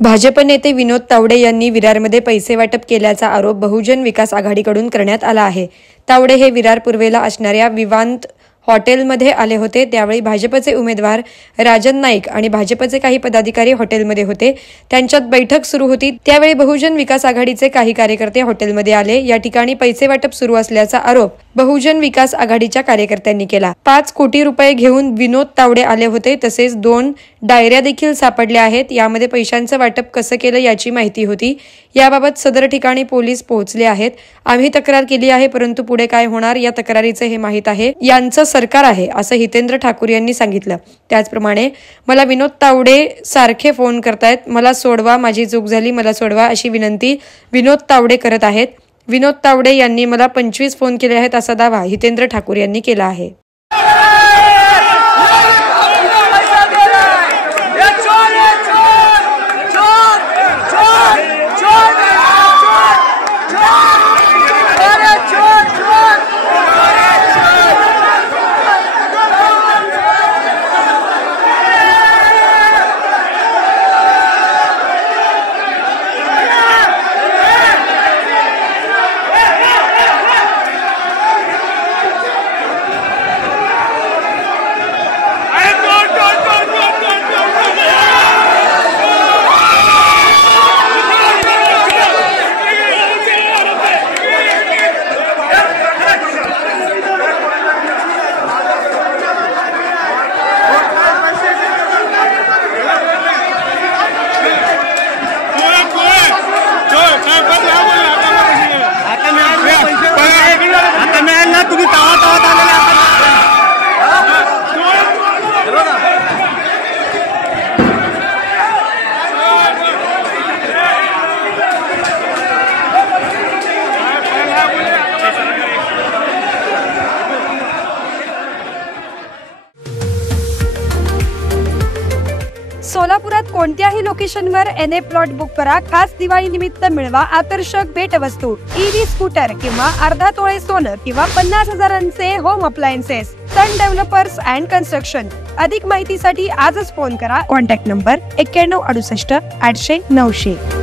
भाजप नेते विनोद तावडे यांनी विरारमध्ये पैसे वाटप केल्याचा आरोप बहुजन विकास आघाडीकडून करण्यात आला आहे। तावडे हे विरार पूर्वेला असणाऱ्या विवांत हॉटेलमध्ये आले होते। त्यावेळी भाजपचे उमेदवार राजन नाईक आणि भाजपचे काही पदाधिकारी हॉटेलमध्ये होते। त्यांच्यात बैठक सुरू होती। त्यावेळी बहुजन विकास आघाडीचे काही कार्यकर्ते हॉटेलमध्ये आले। या ठिकाणी पैसे वाटप सुरू असल्याचा आरोप बहुजन विकास आघाडीच्या कार्यकर्त्यांनी केला। 5 कोटी रुपये घेऊन विनोद तावडे आले होते। तसेच 2 डायऱ्या देखील सापडल्या आहेत। यामध्ये पैशांचं वाटप कसं केलं याची माहिती होती। याबाबत सदर ठिकाणी पोलीस पोहोचले आहेत। आम्ही तक्रार केली आहे, परंतु पुढे काय होणार या तक्रारीचे हे माहित आहे। यांचं सरकार आहे असं हितेंद्र ठाकूर यांनी सांगितलं। त्याचप्रमाणे मला विनोद तावडे सारखे फोन करतायत, मला सोडवा, माझी चूक झाली, मला सोडवा अशी विनंती विनोद तावडे करत आहेत। विनोद तावडे यांनी मला 25 फोन केले आहेत असा दावा हितेंद्र ठाकूर यांनी केला आहे। सोलापुरात कोणत्याही लोकेशनवर एनए प्लॉट बुक करा। खास दिवाळी निमित्त मिळवा आकर्षक भेटवस्तू, ईव्ही स्कूटर किंवा अर्धा तोळे सोनं किंवा 50,000चे home appliances. Sun Developers and Construction. अधिक माहितीसाठी आजच फोन करा। Contact number 9168 800 900।